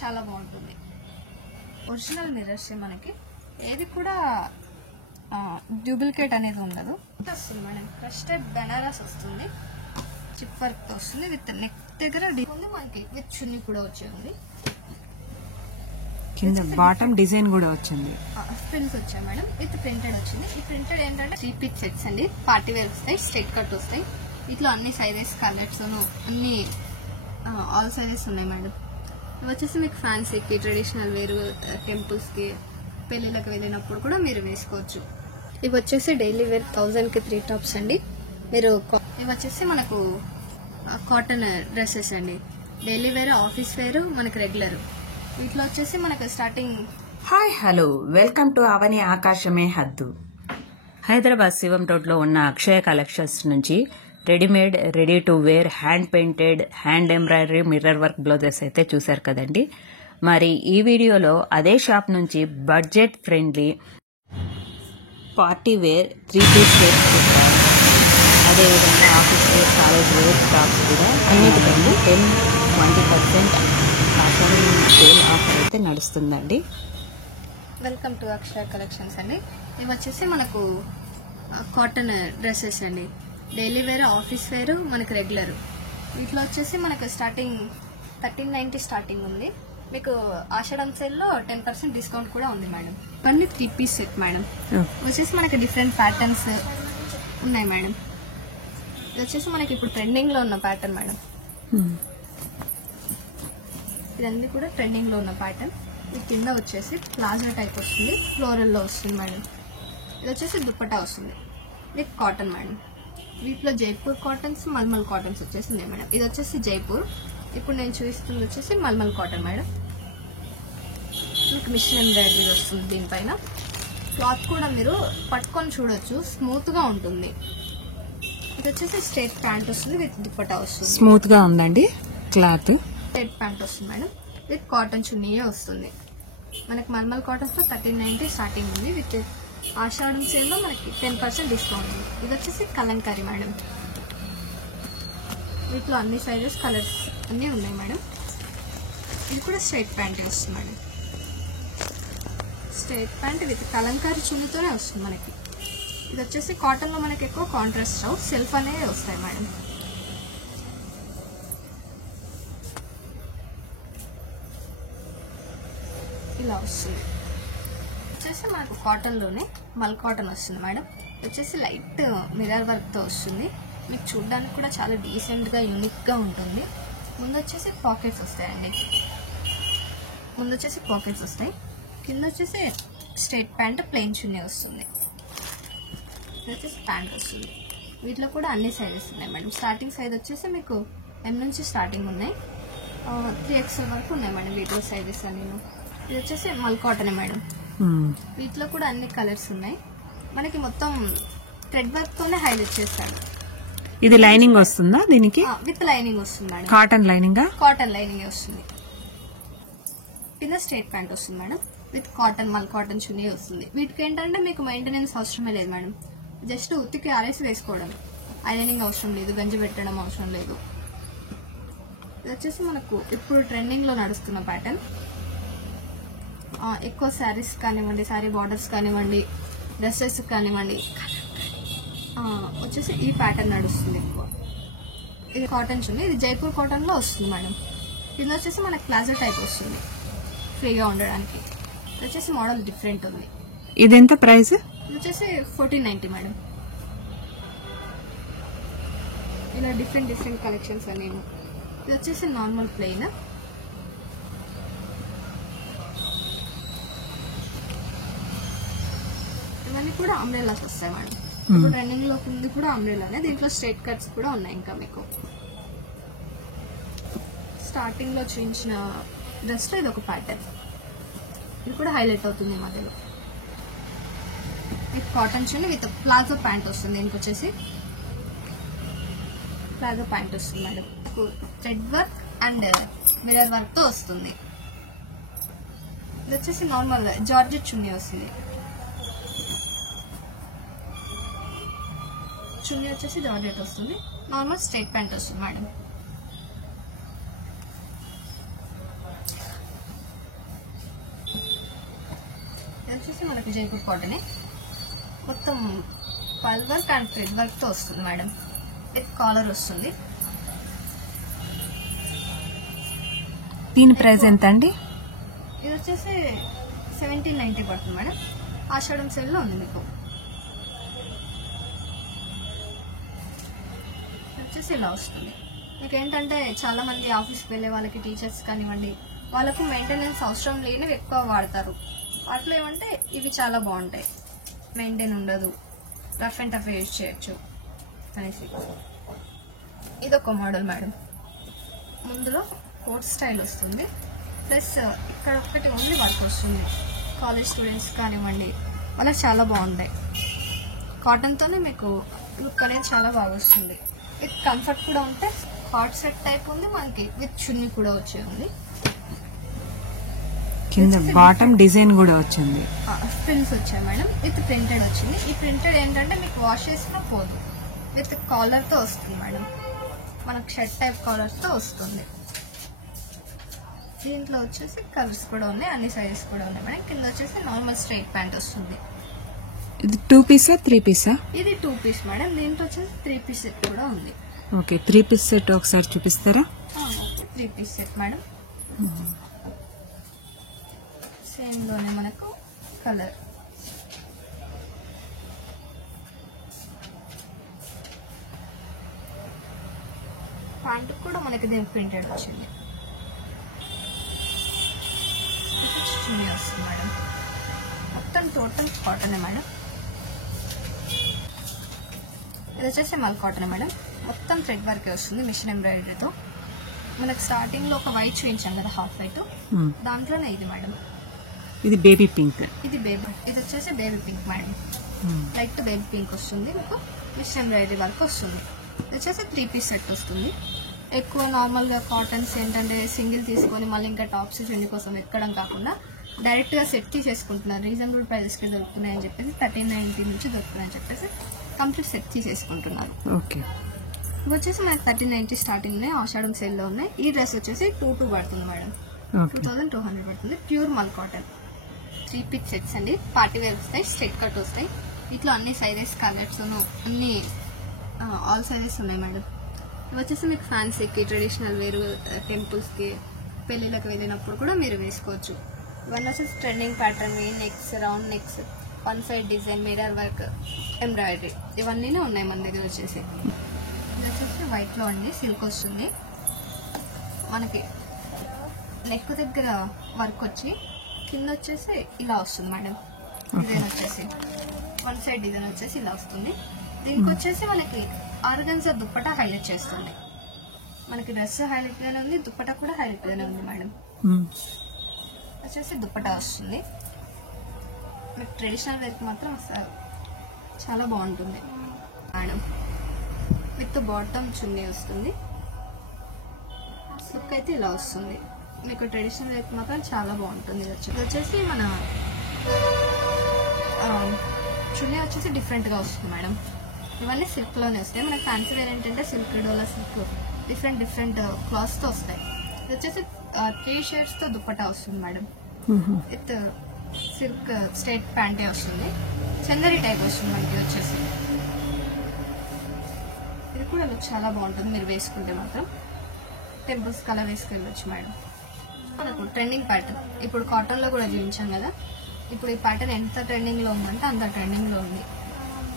చాలా బాగుంటుంది. Original mirrors మనకి ఏది కూడా డూప్లికేట్ అనేది ఉండదు. వస్తుంది మేడం క్రస్టెడ్ బెనారస్ వస్తుంది, చిప్ వర్క్ తో వస్తుంది, విత్ నెక్ దగ్గర ఉంది మనకి, విత్ చున్నీ కూడా వచ్చేది, కింద బాటమ్ డిజైన్ కూడా వచ్చింది, ప్రింట్స్ వచ్చాయి మేడం, విత్ ప్రింటెడ్ వచ్చింది. ఈ ప్రింటెడ్ ఏంటంటే 3 పీస్ సెట్స్ అండి, పార్టీ వేర్ వస్తాయి, స్ట్రైట్ కట్ వస్తాయి. ఇట్లా అన్ని సైజెస్ కలర్స్ అన్ని ఆల్ సైజెస్ ఉన్నాయి మేడం. ఇవి వచ్చేసి మీకు ఫ్యాన్సీకి, ట్రెడిషనల్ వేర్, టెంపుల్స్ కి, పెళ్లిళ్ళకి వెళ్ళినప్పుడు కూడా మీరు వేసుకోవచ్చు. ఇవి వచ్చేసి డైలీ వేర్ 1000 కి 3 టాప్స్ అండి. మీరు ఇవి వచ్చేసి మనకు కాటన్ డ్రెస్సెస్ అండి, డైలీ వేర్, ఆఫీస్ వేర్, మనకి రెగ్యులర్. వీటిలో వచ్చేసి మనకు starting. Hi hello, welcome to Avani ఆకాశమే హద్దు. హైదరాబాద్ శివం రోడ్ లో ఉన్న అక్షయ కలెక్షన్స్ నుంచి readymade, ready to wear, hand painted, hand embroidery, mirror work blouses అయితే చూశారు కదండి. మరి ఈ వీడియోలో అదే షాప్ నుంచి budget friendly party wear 3 piece set చూస్తారు. అదేవిధంగా office wear, college wear tops కూడా అన్నిటికండి 10-20% సేల్ ఆఫర్ అయితే నడుస్తుందండి. వెల్కమ్ టు అక్షయ కలెక్షన్స్ అండి. ఇవి వచ్చేసి మనకు కాటన్ డ్రెస్సెస్ అండి, డైలీ వేర్, ఆఫీస్ వేర్, మనకి రెగ్యులర్. వీటిలో వచ్చేసి మనకు స్టార్టింగ్ 1390 స్టార్టింగ్ ఉంది. మీకు ఆషాఢం సేల్ లో 10% డిస్కౌంట్ కూడా ఉంది మేడం. ఇవన్నీ 3 పీస్ సెట్ మేడం. వచ్చేసి మనకి డిఫరెంట్ ప్యాటర్న్స్ ఉన్నాయి మేడం. ఇది వచ్చేసి మనకి ఇప్పుడు ట్రెండింగ్ లో ఉన్న ప్యాటర్న్ మేడం. ఇదన్నీ కూడా ట్రెండింగ్ లో ఉన్న ప్యాటర్న్. ఇది కింద వచ్చేసి ప్లాజో టైప్ వస్తుంది, ఫ్లోరల్ లో వస్తుంది మేడం. ఇది వచ్చేసి దుప్పటా వస్తుంది విత్ కాటన్ మేడం. వీటిలో జైపూర్ కాటన్స్, మల్మల్ కాటన్స్ వచ్చేసింది మేడం. ఇది వచ్చేసి జైపూర్, ఇప్పుడు నేను చూపిస్తుంది వచ్చేసి మల్మల్ కాటన్ మేడం. మీకు మిషన్ ఎంబ్రాయిడరీ వస్తుంది దీనిపైన. క్లాత్ కూడా మీరు పట్టుకొని చూడొచ్చు, స్మూత్ గా ఉంటుంది. ఇది వచ్చేసి స్ట్రైట్ ప్యాంట్ వస్తుంది, విత్ దుప్పటా వస్తుంది. స్మూత్ గా ఉందండి క్లాత్. స్ట్రైట్ ప్యాంట్ వస్తుంది మేడం, విత్ కాటన్ చున్నీయే వస్తుంది. మనకి మల్మల్ కాటన్స్ లో 1390 స్టార్టింగ్ ఉంది. విత్ ఆషాఢం సేల్ లో మనకి 10% డిస్కౌంట్ ఉంది. ఇది వచ్చేసి కలంకారీ మేడం. వీటిలో అన్ని సైజెస్, కలర్స్ అన్నీ ఉన్నాయి మేడం. ఇది కూడా స్ట్రైట్ ప్యాంట్ వస్తుంది madam. Straight pant with kalamkari చున్నీతోనే వస్తుంది మనకి. ఇది వచ్చేసి కాటన్ లో మనకి ఎక్కువ కాంట్రాస్ట్ రావు, సెల్ఫ్ అనేవి వస్తాయి మేడం. ఇలా వస్తుంది. వచ్చేసి మనకు కాటన్ లోనే మల్ కాటన్ వస్తుంది మేడం. వచ్చేసి లైట్ మిర్రర్ వర్క్ తో వస్తుంది. మీకు చూడడానికి కూడా చాలా డీసెంట్ గా, యూనిక్ గా ఉంటుంది. ముందు వచ్చేసి పాకెట్స్ వస్తాయండి, ముందు వచ్చేసి పాకెట్స్ వస్తాయి. కింద వచ్చేసి స్ట్రైట్ ప్యాంట్, ప్లెయిన్ చున్నీ వస్తుంది. ఇది వచ్చేసి ప్యాంట్ వస్తుంది. వీటిలో కూడా అన్ని సైజెస్ ఉన్నాయి మేడం. స్టార్టింగ్ సైజ్ వచ్చేసి మీకు M నుంచి స్టార్టింగ్ ఉన్నాయి, 3XL వరకు ఉన్నాయి మేడం. వీటిలో సైజెస్ అన్ని. ఇది వచ్చేసి మల్ కాటన్ మేడం. వీటిలో కూడా అన్ని కలర్స్ ఉన్నాయి. మనకి మొత్తం థ్రెడ్ వర్క్ తోనే హైలైట్ చేస్తాడు. ఇది లైనింగ్ వస్తుందా దీనికి? విత్ లైనింగ్ వస్తుంది madam. Cotton lining? Cotton lining వస్తుంది. కింద స్ట్రైట్ ప్యాంట్ వస్తుంది మేడం, విత్ కాటన్ మల్ కాటన్ చున్నీ వస్తుంది. వీటికి ఏంటంటే మీకు మెయింటెనెన్స్ అవసరమే లేదు మేడం. జస్ట్ ఉత్తికి ఆరేసి వేసుకోవడం, ఐరనింగ్ అవసరం లేదు, గంజి పెట్టడం అవసరం లేదు. ఇది వచ్చేసి మనకు ఇప్పుడు ట్రెండింగ్ లో నడుస్తున్న ప్యాటర్న్. ఎక్కువ శారీస్ కానివ్వండి, శారీ బార్డర్స్ కానివ్వండి, డ్రెస్సెస్ కానివ్వండి, వచ్చేసి ఈ ప్యాటర్న్ నడుస్తుంది ఎక్కువ. ఇది కాటన్ చున్నీ, ఇది జైపూర్ కాటన్ లో వస్తుంది మేడం. కింద వచ్చేసి మనకి ప్లాజో టైప్ వస్తుంది, ఫ్రీగా ఉండడానికి. ఇది వచ్చేసి మోడల్ డిఫరెంట్ ఉంది. ఇది ఎంత ప్రైస్? ఇది వచ్చేసి 1490 మేడం. ఇలా డిఫరెంట్ కలెక్షన్స్ అన్ని. ఇది వచ్చేసి నార్మల్ ప్లెయిన్. ఇవన్నీ కూడా అంబ్రెల్లాస్ వస్తాయి మేడం. ఇప్పుడు రన్నింగ్ లో ఉంది కూడా అంబ్రెల్లానే. దీంట్లో స్ట్రైట్ కట్స్ కూడా ఉన్నాయి. ఇంకా మీకు స్టార్టింగ్ లో చూపించిన డ్రెస్ లో ఇది ఒక ప్యాటర్న్, ఇది కూడా హైలైట్ అవుతుంది మధ్యలో. With cotton chunni, with palazzo pant వస్తుంది. దీనికి వచ్చేసి ప్లాజో ప్యాంట్ వస్తుంది madam. Thread work and mirror work తో వస్తుంది. ఇది వచ్చేసి నార్మల్ జార్జెట్ చున్నీ వస్తుంది. చున్నీ వచ్చేసి జార్జెట్ వస్తుంది. నార్మల్ స్ట్రైట్ ప్యాంట్ వస్తుంది మేడం. వచ్చేసి మనకి జైపూర్ కాటనే, మొత్తం పల్ వర్క్ అండ్ థ్రెడ్ వర్క్ తో వస్తుంది మేడం. విత్ కాలర్ వస్తుంది. దీని ప్రైస్ ఎంత అండి? ఇది వచ్చేసి 1790 పడుతుంది మేడం. ఆషాఢం సేల్ లో ఉంది మీకు. వచ్చేసి ఇలా వస్తుంది. మీకు ఏంటంటే చాలా మంది ఆఫీస్కి వెళ్ళే వాళ్ళకి, టీచర్స్ కానివ్వండి, వాళ్ళకు మెయింటెనెన్స్ అవసరం లేనివి ఎక్కువ వాడతారు. వాటిలో ఏమంటే ఇవి చాలా బాగుంటాయి, మెయింటైన్ ఉండదు, రఫ్ అండ్ టఫ్ యూజ్ చేయొచ్చు అనేసి. ఇదొక మోడల్ మేడం. ముందులో కోట్ స్టైల్ వస్తుంది, ప్లస్ ఇక్కడ ఒకటి ఓన్లీ వర్క్ వస్తుంది. కాలేజ్ స్టూడెంట్స్ కానివ్వండి వాళ్ళకి చాలా బాగుంటాయి. కాటన్తోనే మీకు లుక్ అనేది చాలా బాగా వస్తుంది. విత్ కంఫర్ట్ కూడా ఉంటే హాట్ సెట్ టైప్ ఉంది మనకి, విత్ చున్నీ కూడా వచ్చే ఉంది. కింద బాటమ్ డిజైన్ కూడా వచ్చింది, ప్రింట్స్ వచ్చాయి మేడం. విత్ ప్రింటెడ్ వచ్చింది. ఈ ప్రింటెడ్ ఏంటంటే మీకు వాష్ చేసినా పోదు, విత్ కాలర్ తో వస్తుంది మేడం. మనకు షర్ట్ టైప్ కాలర్ తో వస్తుంది. దీంట్లో వచ్చేసి కలర్స్ కూడా ఉన్నాయి, అన్ని సైజెస్ కూడా ఉన్నాయి మేడం. కింద వచ్చేసి నార్మల్ స్ట్రైట్ ప్యాంట్ వస్తుంది. ఇది 2 పీసా 3 పీసా? ఇది 2 పీస్ మేడం. దీంట్లో వచ్చేసి 3 పీస్ సెట్ కూడా ఉంది. ఓకే, 3 పీస్ సెట్ ఒకసారి చూపిస్తారా? 3 పీస్ సెట్ మేడం. సేమ్ లోనే మనకు కలర్. ప్యాంట్ కూడా మనకి దీనికి ప్రింటెడ్ వచ్చింది. చున్నీ వస్తుంది మేడం. మొత్తం టోటల్ కాటన్ మేడం. ఇది వచ్చేసి మల్ కాటన్ మేడం. మొత్తం థ్రెడ్ వర్క్ వస్తుంది మిషన్ ఎంబ్రాయిడరీతో. మనకు స్టార్టింగ్ లో ఒక వైట్ చూపించాం కదా, హాఫ్ వైట్, దాంట్లోనే ఇది మేడం. ఇది బేబీ పింక్. ఇది వచ్చేసి baby pink madam. Light baby pink వస్తుంది మీకు. మిషన్ ఎంబ్రాయిడరీ వర్క్ వస్తుంది. ఇది వచ్చేసి 3 పీస్ సెట్ వస్తుంది. ఎక్కువ నార్మల్ గా కాటన్స్ ఏంటంటే సింగిల్ తీసుకొని మళ్ళీ ఇంకా టాప్స్ చున్నీ కోసం ఎక్కడం కాకుండా డైరెక్ట్ గా సెట్ తీసేసుకుంటున్నారు. రీజనబుల్ ప్రైజెస్ కి దొరుకుతున్నాయని చెప్పేసి 1390 నుంచి దొరుకుతున్నాయని చెప్పేసి కంప్లీట్ సెట్ తీసేసుకుంటున్నారు. ఓకే, ఇవి వచ్చేసి మనకి 1390 స్టార్టింగ్ ఉన్నాయి, ఆషాఢం సేల్ లో ఉన్నాయి. ఈ డ్రెస్ వచ్చేసి 22 పడుతుంది మేడం. 2200 పడుతుంది. ప్యూర్ మల్ కాటన్. 3 పీస్ సెట్స్ అండి. పార్టీ వేర్ వస్తాయి, స్ట్రెట్ కట్ వస్తాయి. ఇట్లా అన్ని సైజెస్, కలర్స్, అన్ని ఆల్ సైజెస్ ఉన్నాయి మేడం. ఇవి వచ్చేసి మీకు ఫ్యాన్సీకి, ట్రెడిషనల్ వేర్, టెంపుల్స్ కి, పెళ్లిళ్ళకి వెళ్ళినప్పుడు కూడా మీరు వేసుకోవచ్చు. ఇవన్నీ వచ్చేసి trending pattern, necks, round necks, 1 side design, mirror work, embroidery, ఇవన్నీ ఉన్నాయి మన దగ్గర వచ్చేసి. ఇది వచ్చేసి వైట్ లో అండి, సిల్క్ వస్తుంది మనకి. నెక్ దగ్గర వర్క్ వచ్చి కింద వచ్చేసి ఇలా వస్తుంది మేడం. డిజైన్ వచ్చేసి 1 సైడ్ డిజైన్ వచ్చేసి ఇలా వస్తుంది. దీనికి వచ్చేసి మనకి ఆర్గన్జా దుప్పటా హైలైట్ చేస్తుంది. మనకి డ్రెస్ హైలైట్ గానే ఉంది, దుప్పటా కూడా హైలైట్ గానే ఉంది మేడం. వచ్చేసి దుప్పటా వస్తుంది. మీకు ట్రెడిషనల్ వేర్ కి మాత్రం చాలా బాగుంటుంది మేడం. విత్ బాటమ్ చున్నీ వస్తుంది. లుక్ అయితే ఇలా వస్తుంది. మీకు ట్రెడిషనల్ వేర్ కి మాత్రం చాలా బాగుంటుంది. ఇది వచ్చేసి మన చున్నీ వచ్చేసి డిఫరెంట్ గా వస్తుంది మేడం. ఇవన్నీ సిల్క్ లోనే వస్తాయి. మనకి ఫ్యాన్సీ వేర్ ఏంటంటే సిల్క్, డోలా సిల్క్, డిఫరెంట్ క్లాత్స్ తో వస్తాయి. ఇది వచ్చేసి 3 షేడ్స్ తో దుప్పటా వస్తుంది మేడం. విత్ సిల్క్ స్ట్రైట్ ప్యాంటే వస్తుంది. చందరి టైప్ వస్తుంది మనకి వచ్చేసి. ఇది కూడా లుక్ చాలా బాగుంటుంది మీరు వేసుకుంటే మాత్రం. టెంపుల్స్ కలర్ వేసుకెళ్ళొచ్చు మేడం. మనకు ట్రెండింగ్ ప్యాటర్న్ ఇప్పుడు కాటన్ లో కూడా చూపించాం కదా. ఇప్పుడు ఈ ప్యాటర్న్ ఎంత ట్రెండింగ్ లో ఉందంటే అంత ట్రెండింగ్ లో ఉంది.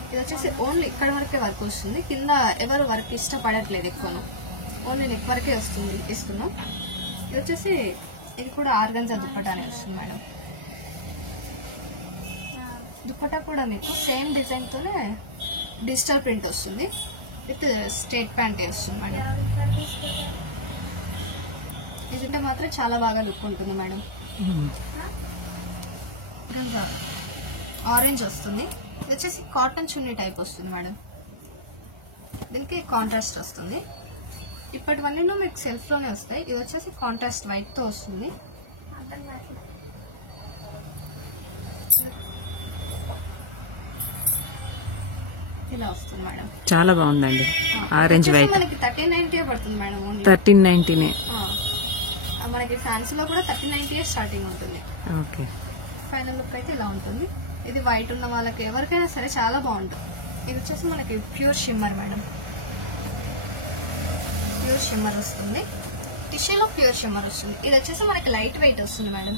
ఇది వచ్చేసి ఓన్లీ ఇక్కడ వరకే వర్క్ వస్తుంది. కింద ఎవరు వర్క్ ఇష్టపడట్లేదు ఎక్కువను, ఓన్లీ నెక్ వరకే వస్తుంది ఇస్తున్నాం. ఇది వచ్చేసి ఇది కూడా ఆర్గన్జా దుప్పటానే వస్తుంది మేడం. దుప్పటా కూడా మీకు సేమ్ డిజైన్ తోనే డిజిటల్ ప్రింట్ వస్తుంది. విత్ స్ట్రైట్ ప్యాంటే వస్తుంది మేడం. ఇదంటే మాత్రం చాలా బాగా లుక్ ఉంటుంది మేడం. ఆరెంజ్ వస్తుంది. ఇది వచ్చేసి కాటన్ చున్నీ టైప్ వస్తుంది మేడం. దీనికి కాంట్రాస్ట్ వస్తుంది. ఇప్పటివన్నీ మీకు సెల్ఫ్ లోనే వస్తాయి. ఇది వచ్చేసి కాంట్రాస్ట్ వైట్ తో వస్తుంది. ఇలా వస్తుంది మేడం. చాలా బాగుందండి. ఆరెంజ్ వైట్ మనకి 1390 పడుతుంది మేడం. ఓన్లీ 1390. మనకి ఫ్యాన్సీలో కూడా 1390 స్టార్టింగ్ ఉంటుంది. ఓకే, ఫైనల్ లుక్ అయితే ఇలా ఉంటుంది. ఇది వైట్ ఉన్న వాళ్ళకి ఎవరికైనా సరే చాలా బాగుంటుంది. ఇది వచ్చేసి మనకి pure shimmer madam, pure shimmer వస్తుంది. టిష్యూలో ప్యూర్ షిమ్మర్ వస్తుంది. ఇది వచ్చేసి మనకి లైట్ వెయిట్ వస్తుంది మేడం.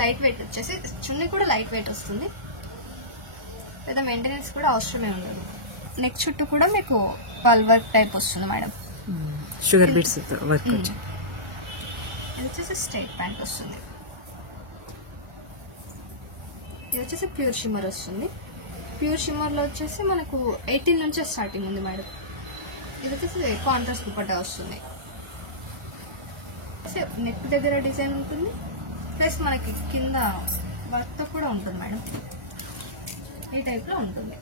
లైట్ వెయిట్ వచ్చేసి చున్నీ కూడా లైట్ వెయిట్ వస్తుంది. పెద్ద మెయింటెనెన్స్ కూడా అవసరమే ఉండదు. నెక్ చుట్టూ కూడా మీకు పల్ వర్క్ టైప్ వస్తుంది మేడం, షుగర్ బీట్స్ వర్క్. ఇది వచ్చేసి స్ట్రైట్ ప్యాంట్ వస్తుంది. ఇది వచ్చేసి ప్యూర్ షిమ్మర్ వస్తుంది. ప్యూర్ షిమ్మర్లో వచ్చేసి మనకు 18 నుంచే స్టార్టింగ్ ఉంది మేడం. ఇది వచ్చేసి కాంట్రాస్ట్ దుపట్టా వస్తుంది. నెక్ దగ్గర డిజైన్ ఉంటుంది, ప్లస్ మనకి కింద వర్క్తో కూడా ఉంటుంది మేడం. ఈ టైప్లో ఉంటుంది,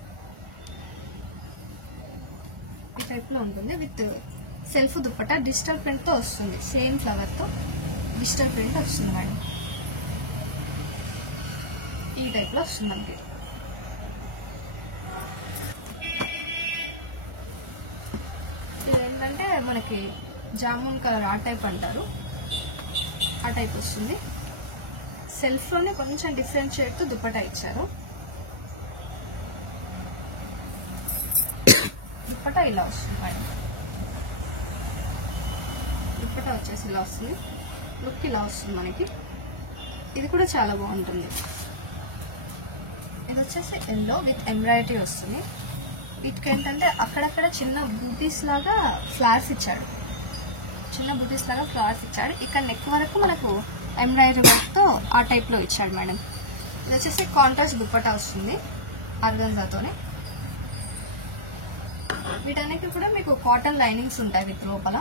ఈ టైప్లో ఉంటుంది. విత్ సెల్ఫ్ దుపట్టా డిజిటల్ ప్రింట్తో వస్తుంది. సేమ్ ఫ్లవర్తో డిజిటల్ ప్రింట్ వస్తుంది మేడం. ఈ టైప్లో వస్తుంది మనకి. ఇదేంటంటే మనకి జామున్ కలర్ ఆ టైప్ అంటారు, ఆ టైప్ వస్తుంది. సెల్ఫ్లోనే కొంచెం డిఫరెన్షియేట్తో దుపట్టా ఇచ్చారు. దుపట్టా ఇలా వస్తుంది మేడం. దుపట్టా వచ్చేసి ఇలా వస్తుంది. లుక్ ఇలా వస్తుంది మనకి. ఇది కూడా చాలా బాగుంటుంది. ఇది వచ్చేసి ఎల్లో విత్ ఎంబ్రాయిడరీ వస్తుంది. వీటికి ఏంటంటే అక్కడక్కడ చిన్న బూటీస్ లాగా ఫ్లవర్స్ ఇచ్చాడు, చిన్న బూటీస్ లాగా ఫ్లవర్స్ ఇచ్చాడు. ఇక్కడ నెక్ వరకు మనకు ఎంబ్రాయిడరీ వర్క్తో ఆ టైప్లో ఇచ్చాడు మేడం. ఇది వచ్చేసి కాంట్రాస్ట్ దుపట్టా వస్తుంది ఆర్గన్జాతోనే. వీటన్నిటి కూడా మీకు కాటన్ లైనింగ్స్ ఉంటాయి విత్ లోపల.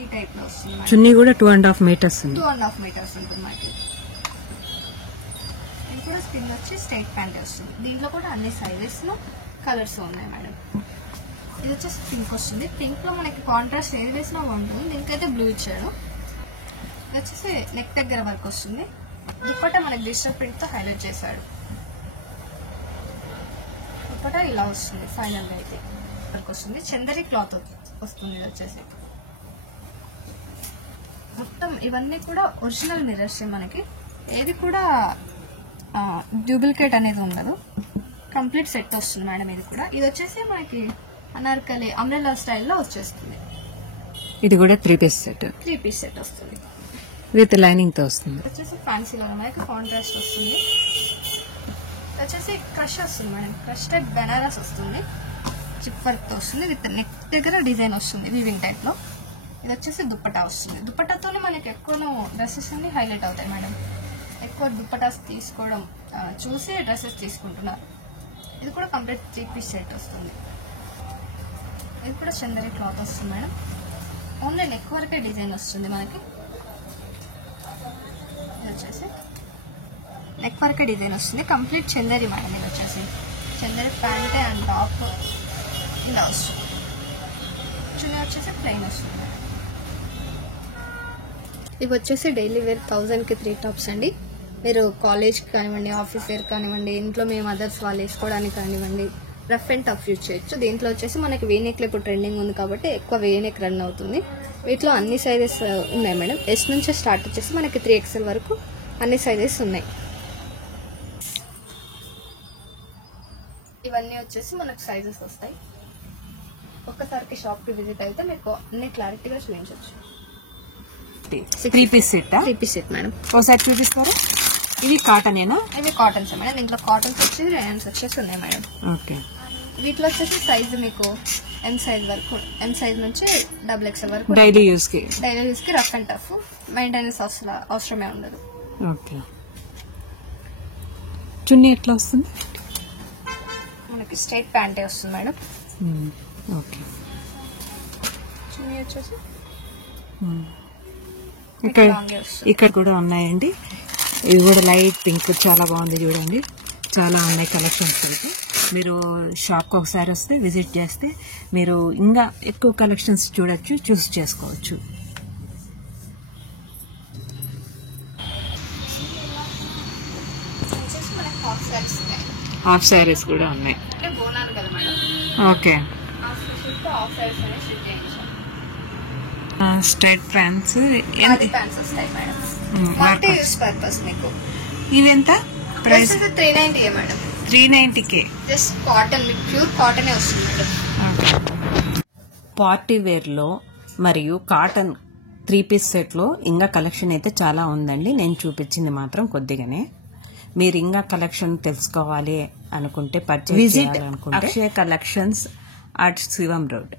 ఈ టైప్లో వస్తుంది. చున్నీ కూడా 2.5 మీటర్స్ 2.5 మీటర్స్ ఉంటుంది మనకి. ఇది కూడా స్కిన్ వచ్చి స్ట్రైట్ ప్యాంట్ వస్తుంది. దీంట్లో కూడా అన్ని సైజెస్లో కలర్స్ ఉన్నాయి మేడం. ఇది వచ్చేసి పింక్ వస్తుంది. పింక్లో మనకి కాంట్రాస్ట్ ఏది వేసినా బాగుంటుంది. దీనికైతే బ్లూ ఇచ్చాడు. ఇది వచ్చేసి నెక్ దగ్గర వర్క్ వస్తుంది. దుపట్టా మనకి డిజిటల్ ప్రింట్తో హైలైట్ చేశాడు. దుపట్టా ఇలా వస్తుంది. ఫైనల్గా అయితే వర్క్ వస్తుంది. చందరి క్లాత్ వస్తుంది. ఇది వచ్చేసి మొత్తం ఇవన్నీ కూడా ఒరిజినల్ మిర్రర్స్. మనకి ఏది కూడా డూప్లికేట్ అనేది ఉండదు. కంప్లీట్ సెట్ వస్తుంది మేడం. ఇది కూడా ఇది వచ్చేసి మనకి అనార్కలి అంబ్రెల్లా స్టైల్లో వచ్చేస్తుంది. ఇది కూడా 3 పీస్ సెట్, 3 పీస్ సెట్ వస్తుంది విత్ లైనింగ్ తో వస్తుంది. వచ్చేసి ఫ్యాన్సీలో మనకి కాంట్రాస్ట్ వస్తుంది. వచ్చేసి క్రష్ వస్తుంది మేడం. క్రష్ టైప్ బెనారస్ వస్తుంది. చిప్ వర్క్ తో వస్తుంది. విత్ నెక్ దగ్గర డిజైన్ వస్తుంది వీవింగ్ టైప్ లో. ఇది వచ్చేసి దుపట్టా వస్తుంది. దుపట్టాతోనే మనకి ఎక్కువ డ్రెస్సెస్ అన్ని హైలైట్ అవుతాయి మేడం. ఎక్కువ దుపట్టాస్ తీసుకోవడం చూసి డ్రెస్సెస్ తీసుకుంటున్నారు. ఇది కూడా కంప్లీట్ 3 పీస్ సెట్ వస్తుంది. ఇది కూడా చందరి క్లాత్ వస్తుంది మేడం. ఓన్లీ నెక్ వరకే డిజైన్ వస్తుంది మనకి. ఇది వచ్చేసి నెక్ వరకే డిజైన్ వస్తుంది. Complete Chanderi madam. ఇది వచ్చేసి చందరి ప్యాంట్ అండ్ టాప్ ఇలా వస్తుంది. చున్నీ వచ్చేసి ప్లెయిన్ వస్తుంది. ఇవి వచ్చేసి డైలీ వేర్ 1000కి 3 టాప్స్ అండి. మీరు కాలేజ్కి కానివ్వండి, ఆఫీస్ వేర్ కానివ్వండి, ఇంట్లో మీ మదర్స్ వాళ్ళు వేసుకోవడానికి కానివ్వండి, రఫ్ అండ్ టఫ్ యూజ్ చేయొచ్చు. దీంట్లో వచ్చేసి మనకి వేనెక్లో ఇప్పుడు ట్రెండింగ్ ఉంది కాబట్టి ఎక్కువ వేనెక్ రన్ అవుతుంది. వీటిలో అన్ని సైజెస్ ఉన్నాయి మేడం. ఎస్ నుంచి స్టార్ట్ వచ్చేసి మనకి 3XL వరకు అన్ని సైజెస్ ఉన్నాయి. ఇవన్నీ వచ్చేసి మనకు సైజెస్ వస్తాయి. ఒక్కసారికి షాప్కి విజిట్ అయితే మీకు అన్ని క్లారిటీగా చూపించవచ్చు. 3 piece set 3 piece set madam. ఒకసారి చూపిస్తారు. ఇవి కాటన్ ఏనా? ఇవి కాటన్స్ మేడం. దీంట్లో కాటన్స్ వచ్చి రేయన్స్ వచ్చేసి ఉన్నాయి మేడం. ఓకే. వీటిలో వచ్చేసి సైజు మీకు M సైజ్ వరకు, M సైజ్ నుంచి XXL వరకు డైలీ యూస్ కి రఫ్ అండ్ టఫ్ మెయింటెనెన్స్ అవసరమే ఉండదు. ఓకే. చున్నీ ఎట్లా వస్తుంది? మనకి స్ట్రైట్ ప్యాంటే వస్తుంది మేడం. ఓకే. చున్నీ వచ్చేసి ఇక్కడ కూడా ఉన్నాయండి. ఇవి కూడా లైట్ పింక్ చాలా బాగుంది చూడండి. చాలా ఉన్నాయి కలెక్షన్స్. మీరు షాప్కి ఒకసారి వస్తే విజిట్ చేస్తే మీరు ఇంకా ఎక్కువ కలెక్షన్స్ చూడొచ్చు, చూస్ చేసుకోవచ్చు. హాఫ్ శారీస్ కూడా ఉన్నాయి. బోనాలు కదా మేడం. ఓకే. హాఫ్ శారీస్ అనేది స్ట్రైట్ ప్యాంట్స్ అది ప్యాంట్స్ వస్తాయి మేడం. మల్టీ యూస్ పర్పస్ మీకు. ఇవెంత price? 390 madam. 390K. Just cotton, మీకు ప్యూర్ కాటన్ వస్తుంది మేడం. పార్టీ వేర్లో మరియు కాటన్ 3-piece సెట్లో ఇంకా కలెక్షన్ అయితే చాలా ఉందండి. నేను చూపించింది మాత్రం కొద్దిగానే. మీరు ఇంకా కలెక్షన్ తెలుసుకోవాలి అనుకుంటే పర్చేజ్ చేయాలనుకుంటే అక్షయ కలెక్షన్స్ అట్ శివం రోడ్.